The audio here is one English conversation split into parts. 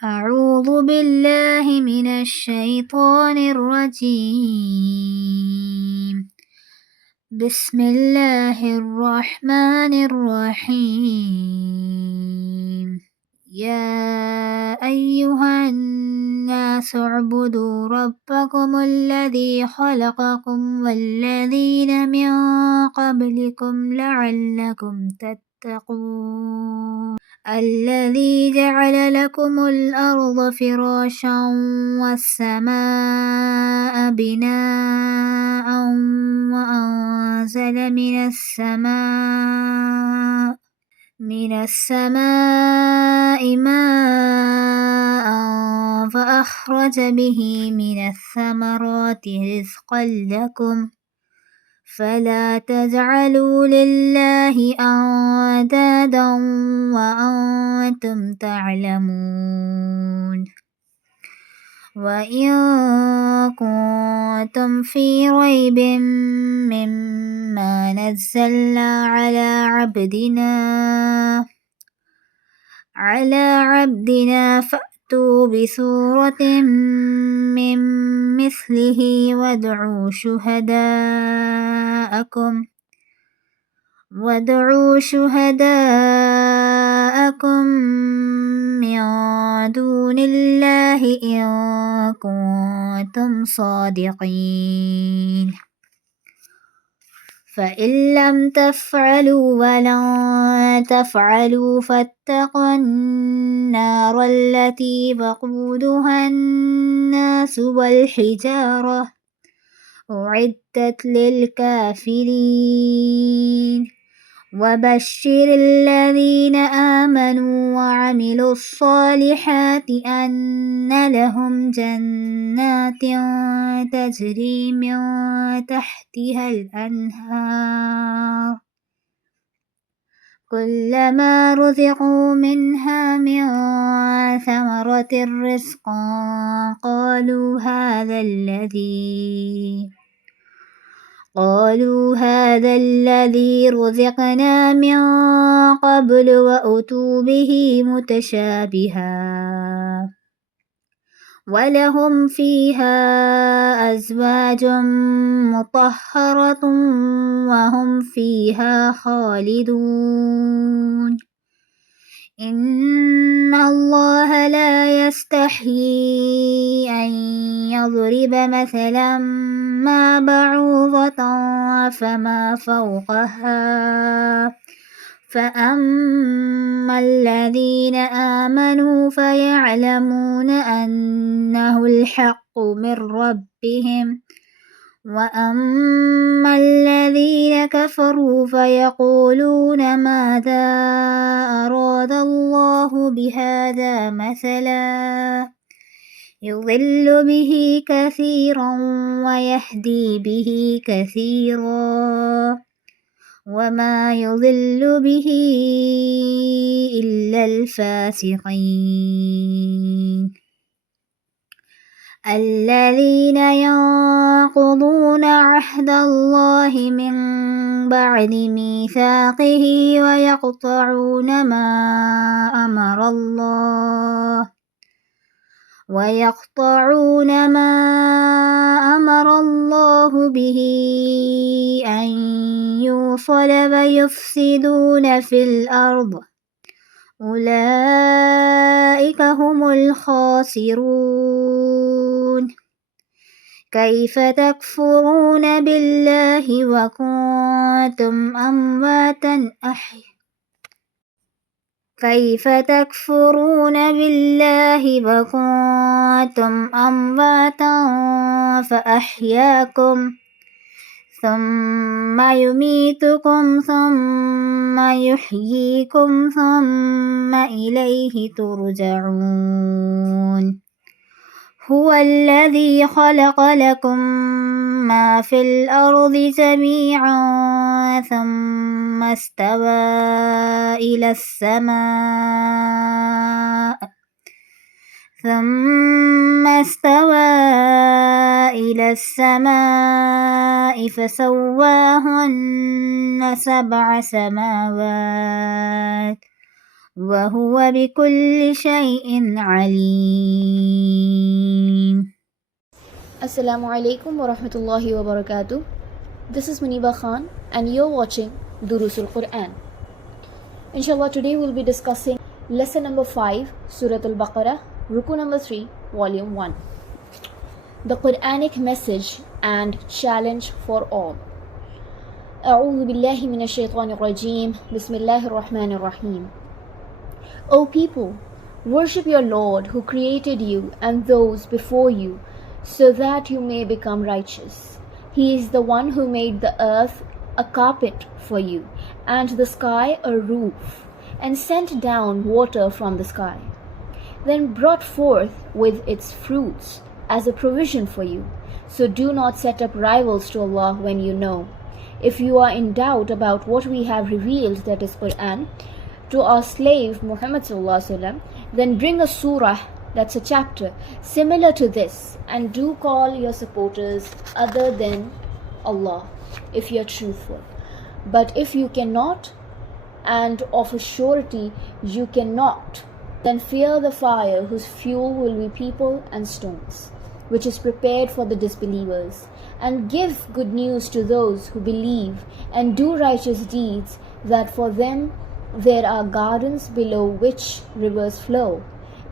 أعوذ بالله من الشيطان الرجيم. بسم الله الرحمن الرحيم. يا أيها الناس اعبدوا ربكم الذي خلقكم والذين من قبلكم لعلكم تتقون. الذي جعل لكم الأرض فراشا والسماء بناء وأنزل من السماء ماء فأخرج به من الثمرات رزقا لكم فلا تجعلوا لله أندادا وأنتم تعلمون. وإن كنتم في ريب مما نزلنا على عبدنا فأتوا بسورة من مثله وادعوا شهداءكم من دون الله إن كنتم صادقين. فإن لم تفعلوا ولن تفعلوا فاتقوا النار التي وقودها الناس والحجارة أعدت للكافرين. وبشر الذين آمنوا وعملوا الصالحات أن لهم جنات تجري من تحتها الأنهار كلما رزقوا منها من ثمرة رزقا قالوا هذا الذي رزقنا من قبل وأتوا به متشابها ولهم فيها أزواج مطهرة وهم فيها خالدون. إن الله لا يستحيي أن يضرب مثلا ما بعوضة فما فوقها فأما الذين آمنوا فيعلمون أنه الحق من ربهم وأما الذين كفروا فيقولون ماذا أراد الله بهذا مثلا يضل به كثيرا ويهدي به كثيرا وما يضل به إلا الفاسقين. الذين ينقضون عهد الله من بعد ميثاقه ويقطعون ما أمر الله به أن يوصل ويفسدون في الأرض أولئك هم الخاسرون. كيف تكفرون بالله وكنتم أمواتا فأحياكم ثم يميتكم ثم يحييكم ثم إليه ترجعون. هو الذي خلق لكم ما في الأرض جميعا ثم استوى إلى السماء فسواهن 7 سماوات وهو بكل شيء عليم. Assalamu alaikum wa rahmatullahi wa barakatuh. This is Munibah Khan and you're watching Duroos-Ul-Qur'an. Inshallah, today we'll be discussing lesson number 5, Surah Al-Baqarah, Ruku number 3, volume 1. The Qur'anic message and challenge for all. أعوذ بالله من الشيطان الرجيم. بسم الله الرحمن الرحيم. O people, worship your Lord who created you and those before you, so that you may become righteous. He is the one who made the earth a carpet for you, and the sky a roof, and sent down water from the sky, then brought forth with its fruits as a provision for you. So do not set up rivals to Allah when you know. If you are in doubt about what we have revealed, that is Qur'an, to our slave Muhammad Sulaiman Qasmi, then bring a surah, that's a chapter, similar to this, and do call your supporters other than Allah, if you are truthful. But if you cannot, and of a surety you cannot, then fear the fire whose fuel will be people and stones, which is prepared for the disbelievers, and give good news to those who believe and do righteous deeds, that for them there are gardens below which rivers flow.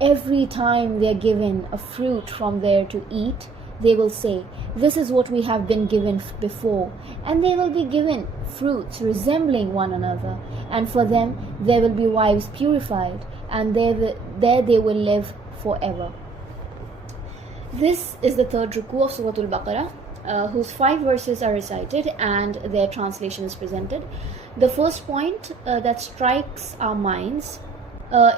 Every time they are given a fruit from there to eat, they will say, this is what we have been given before, and they will be given fruits resembling one another, and for them there will be wives purified, and there they will live forever. This is the third ruku of Surah Al-Baqarah, whose 5 verses are recited and their translation is presented. The first point that strikes our minds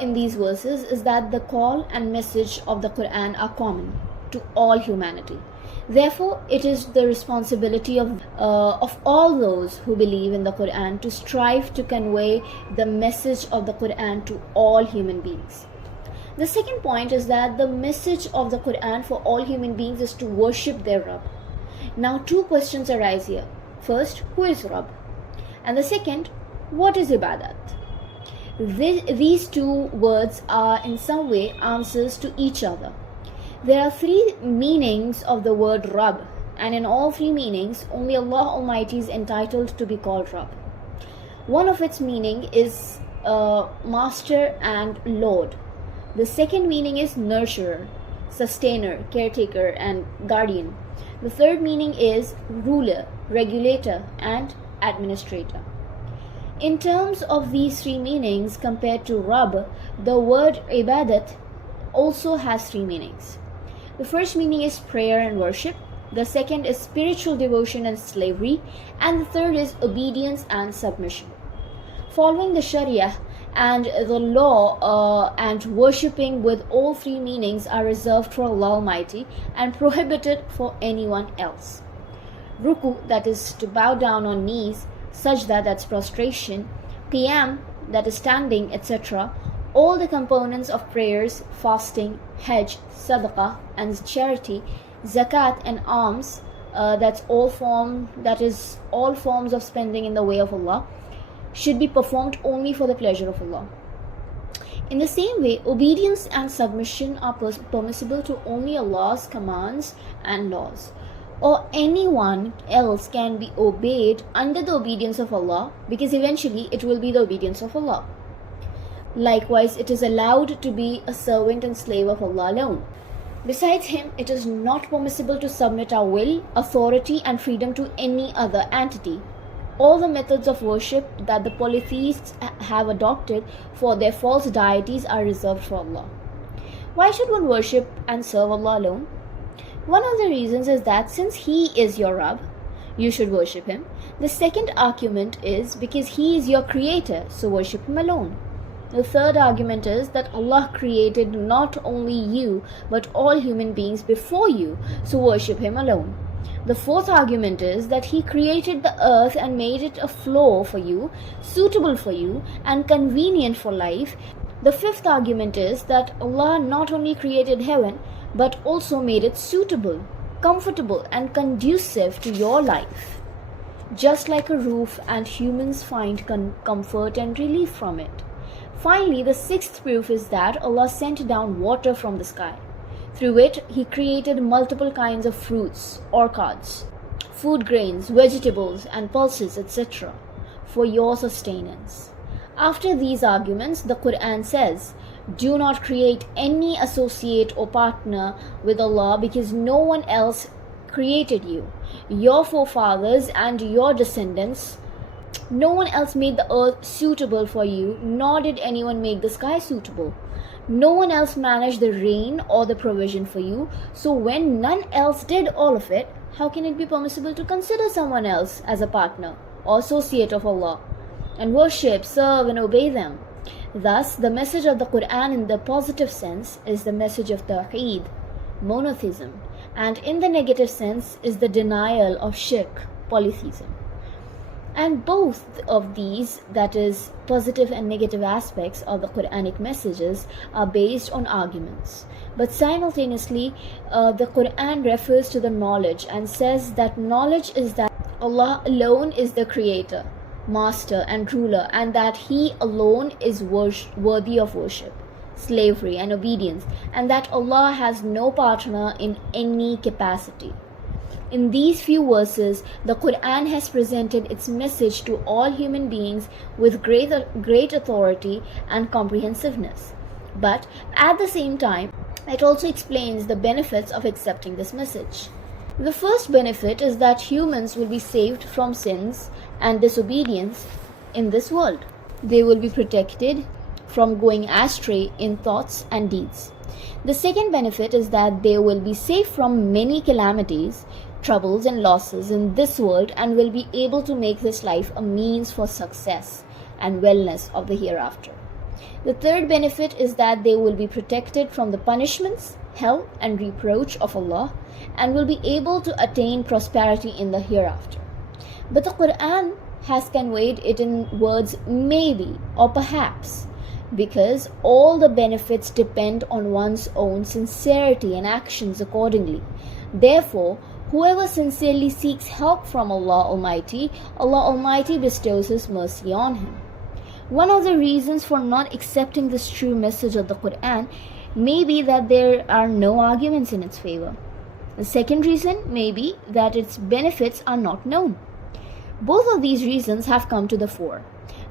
in these verses is that the call and message of the Quran are common to all humanity. Therefore, it is the responsibility of all those who believe in the Quran to strive to convey the message of the Quran to all human beings. The second point is that the message of the Quran for all human beings is to worship their Rabb. Now, 2 questions arise here. First, who is Rabb? And the second, what is ibadat? These 2 words are in some way answers to each other. There are 3 meanings of the word Rabb, and in all 3 meanings, only Allah Almighty is entitled to be called Rabb. One of its meaning is master and Lord. The second meaning is nurturer, sustainer, caretaker, and guardian. The third meaning is ruler, regulator, and administrator. In terms of these 3 meanings compared to Rabb, the word ibadat also has 3 meanings. The first meaning is prayer and worship, the second is spiritual devotion and slavery, and the third is obedience and submission. Following the Sharia and the law and worshipping with all 3 meanings are reserved for Allah Almighty and prohibited for anyone else. Ruku, that is to bow down on knees, sajda, that's prostration, qiyam, that is standing, etc. All the components of prayers, fasting, hajj, sadaqah, and charity, zakat, and alms, that is all forms of spending in the way of Allah, should be performed only for the pleasure of Allah. In the same way, obedience and submission are permissible to only Allah's commands and laws, or anyone else can be obeyed under the obedience of Allah, because eventually it will be the obedience of Allah. Likewise, it is allowed to be a servant and slave of Allah alone. Besides Him, it is not permissible to submit our will, authority, and freedom to any other entity. All the methods of worship that the polytheists have adopted for their false deities are reserved for Allah. Why should one worship and serve Allah alone? One of the reasons is that since He is your Rabb, you should worship Him. The second argument is because He is your creator, so worship Him alone. The third argument is that Allah created not only you but all human beings before you, so worship Him alone. The fourth argument is that He created the earth and made it a floor for you, suitable for you, and convenient for life. The fifth argument is that Allah not only created heaven, but also made it suitable, comfortable, and conducive to your life, just like a roof, and humans find comfort and relief from it. Finally, the sixth proof is that Allah sent down water from the sky. Through it, He created multiple kinds of fruits, orchards, food grains, vegetables, and pulses, etc., for your sustenance. After these arguments, the Qur'an says, do not create any associate or partner with Allah, because no one else created you, your forefathers and your descendants. No one else made the earth suitable for you, nor did anyone make the sky suitable. No one else managed the rain or the provision for you. So when none else did all of it, how can it be permissible to consider someone else as a partner or associate of Allah and worship, serve and obey them? Thus, the message of the Qur'an in the positive sense is the message of Tawheed, monotheism, and in the negative sense is the denial of shirk, polytheism. And both of these, that is, positive and negative aspects of the Quranic messages, are based on arguments. But simultaneously, the Quran refers to the knowledge and says that knowledge is that Allah alone is the creator, master and ruler, and that He alone is worthy of worship, slavery and obedience, and that Allah has no partner in any capacity. In these few verses, the Quran has presented its message to all human beings with great authority and comprehensiveness. But at the same time, it also explains the benefits of accepting this message. The first benefit is that humans will be saved from sins and disobedience in this world. They will be protected from going astray in thoughts and deeds. The second benefit is that they will be safe from many calamities, troubles and losses in this world, and will be able to make this life a means for success and wellness of the hereafter. The third benefit is that they will be protected from the punishments, hell and reproach of Allah, and will be able to attain prosperity in the hereafter. But the Quran has conveyed it in words maybe or perhaps, because all the benefits depend on one's own sincerity and actions accordingly. Therefore, whoever sincerely seeks help from Allah Almighty bestows His mercy on him. One of the reasons for not accepting this true message of the Quran may be that there are no arguments in its favor. The second reason may be that its benefits are not known. Both of these reasons have come to the fore.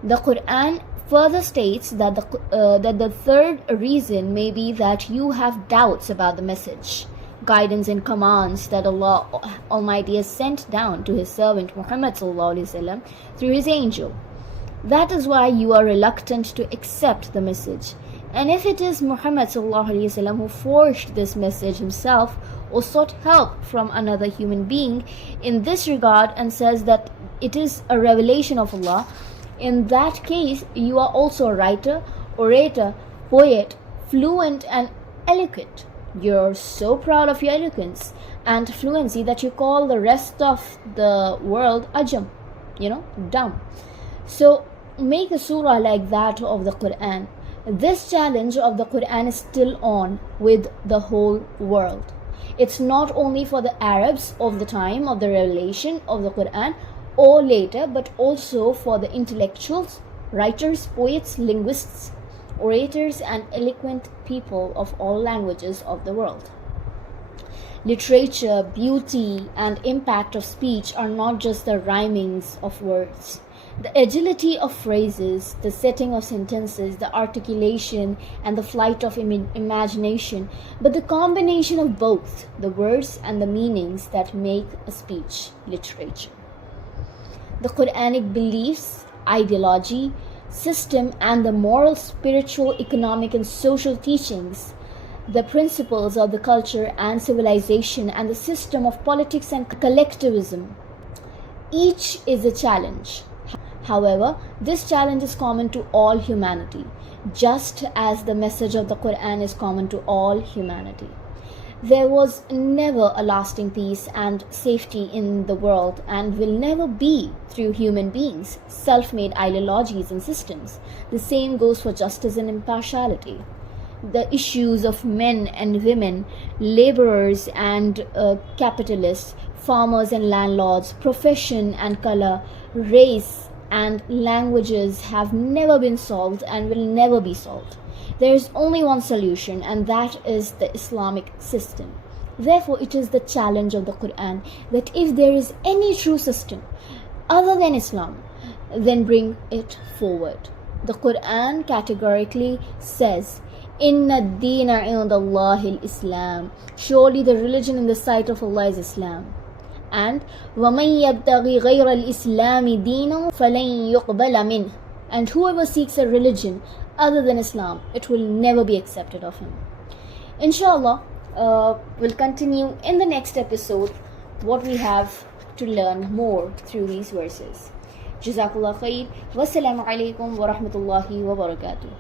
The Quran further states that the third reason may be that you have doubts about the message, guidance and commands that Allah Almighty has sent down to His servant Muhammad ﷺ through His angel. That is why you are reluctant to accept the message. And if it is Muhammad ﷺ who forged this message himself or sought help from another human being in this regard and says that it is a revelation of Allah, in that case you are also a writer, orator, poet, fluent and eloquent. You're so proud of your eloquence and fluency that you call the rest of the world ajam, dumb. So make a surah like that of the Quran. This challenge of the Quran is still on with the whole world. It's not only for the Arabs of the time of the revelation of the Quran or later, but also for the intellectuals, writers, poets, linguists, orators and eloquent people of all languages of the world. Literature, beauty and impact of speech are not just the rhymings of words. The agility of phrases, the setting of sentences, the articulation and the flight of imagination, but the combination of both the words and the meanings that make a speech literature. The Quranic beliefs, ideology, system and the moral, spiritual, economic and social teachings, the principles of the culture and civilization and the system of politics and collectivism, each is a challenge. However, this challenge is common to all humanity, just as the message of the Quran is common to all humanity. There was never a lasting peace and safety in the world and will never be through human beings, self-made ideologies and systems. The same goes for justice and impartiality. The issues of men and women, laborers and capitalists, farmers and landlords, profession and color, race and languages have never been solved and will never be solved. There is only one solution, and that is the Islamic system. Therefore, it is the challenge of the Quran that if there is any true system other than Islam, then bring it forward. The Quran categorically says, Inna ad-deena inda Allahi al-Islam. Surely the religion in the sight of Allah is Islam. And وَمَن يَبْتَغِي غَيْرَ الْإِسْلَامِ دِينًا فَلَن يُقْبَلَ مِنْهُ. And whoever seeks a religion other than Islam, it will never be accepted of him. Inshallah, we'll continue in the next episode what we have to learn more through these verses. Jazakallah khair. Wassalamu alaikum wa rahmatullahi wa barakatuh.